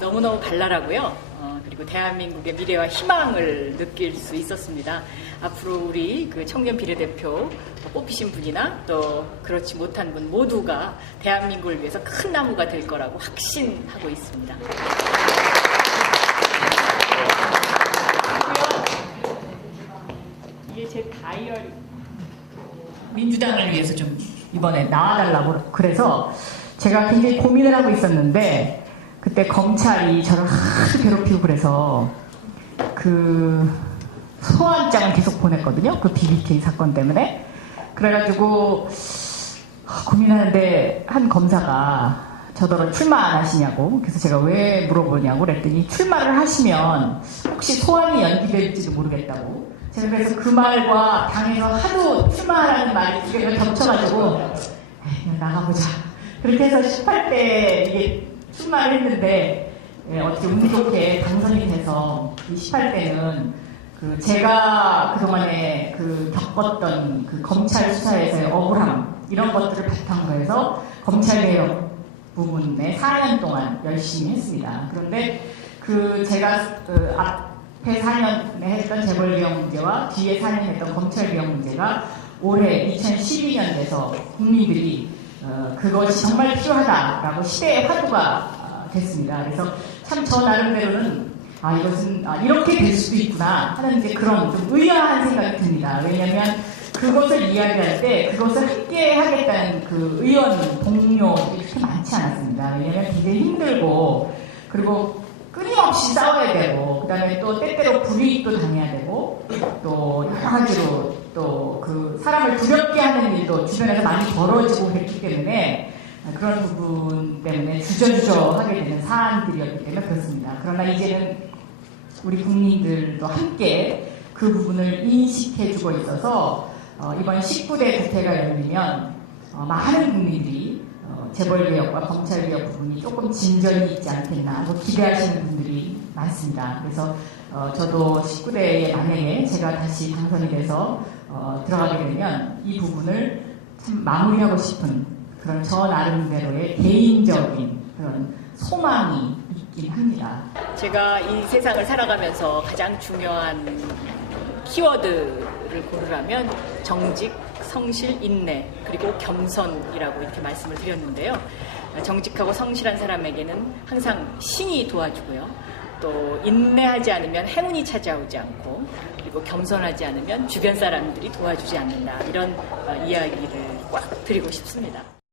너무너무 발랄하고요. 어, 그리고 대한민국의 미래와 희망을 느낄 수 있었습니다. 앞으로 우리 그 청년 비례대표 뽑히신 분이나 또 그렇지 못한 분 모두가 대한민국을 위해서 큰 나무가 될 거라고 확신하고 있습니다. 이게 제 다이어리. 민주당을 위해서 좀 이번에 나와달라고 그래서 제가 굉장히 고민을 하고 있었는데 그때 검찰이 저를 하도 괴롭히고 그래서 그 소환장을 계속 보냈거든요. 그 BBK 사건 때문에. 그래가지고 고민하는데 한 검사가 저더러 출마 안 하시냐고 그래서 제가 왜 물어보냐고 그랬더니 출마를 하시면 혹시 소환이 연기될지도 모르겠다고 제가 그래서 그 말과 당에서 하도 출마하라는 말이 두 개가 겹쳐가지고 나가보자 그렇게 해서 18대 이게 출마를 했는데 예, 어떻게 운 좋게 당선이 돼서 이 18대는 그 제가 그동안에 그 겪었던 그 검찰 수사에서의 억울함 이런 것들을 바탕으로 해서 검찰 개혁 부분에 4년 동안 열심히 했습니다. 그런데 그 제가 그 앞에 4년에 했던 재벌 개혁 문제와 뒤에 4년 했던 검찰 개혁 문제가 올해 2012년 돼서 국민들이 어, 그것이 정말 필요하다라고 시대의 화두가 어, 됐습니다. 그래서 참 저 나름대로는 아 이것은 아, 이렇게 될 수도 있구나 하는 이제 그런 좀 의아한 생각이 듭니다. 왜냐하면 그것을 이야기할 때 그것을 함께 하겠다는 그 의원 동료들이 그렇게 많지 않았습니다. 왜냐하면 굉장히 힘들고 그리고 끊임없이 싸워야 되고 그 다음에 또 때때로 불이익도 당해야 되고 또 여러 가지로 또 그 사람을 두렵게 하는 일도 주변에서 많이 벌어지고 그랬기 때문에 그런 부분 때문에 주저주저 하게 되는 사안들이었기 때문에 그렇습니다. 그러나 이제는 우리 국민들도 함께 그 부분을 인식해주고 있어서 어, 이번 19대 국회가 열리면 어, 많은 국민들이 어, 재벌 개혁과 검찰 개혁 부분이 조금 진전이 있지 않겠나 하고 기대하시는 분들이 많습니다. 그래서 어, 저도 19대에 만약에 제가 다시 당선이 돼서 어, 들어가게 되면 이 부분을 참 마무리하고 싶은 그런 저 나름대로의 개인적인 그런 소망이 있긴 합니다. 제가 이 세상을 살아가면서 가장 중요한 키워드를 고르라면 정직, 성실, 인내, 그리고 겸손이라고 이렇게 말씀을 드렸는데요. 정직하고 성실한 사람에게는 항상 신이 도와주고요. 또 인내하지 않으면 행운이 찾아오지 않고 그리고 겸손하지 않으면 주변 사람들이 도와주지 않는다. 이런 어, 이야기를 꽉 드리고 싶습니다.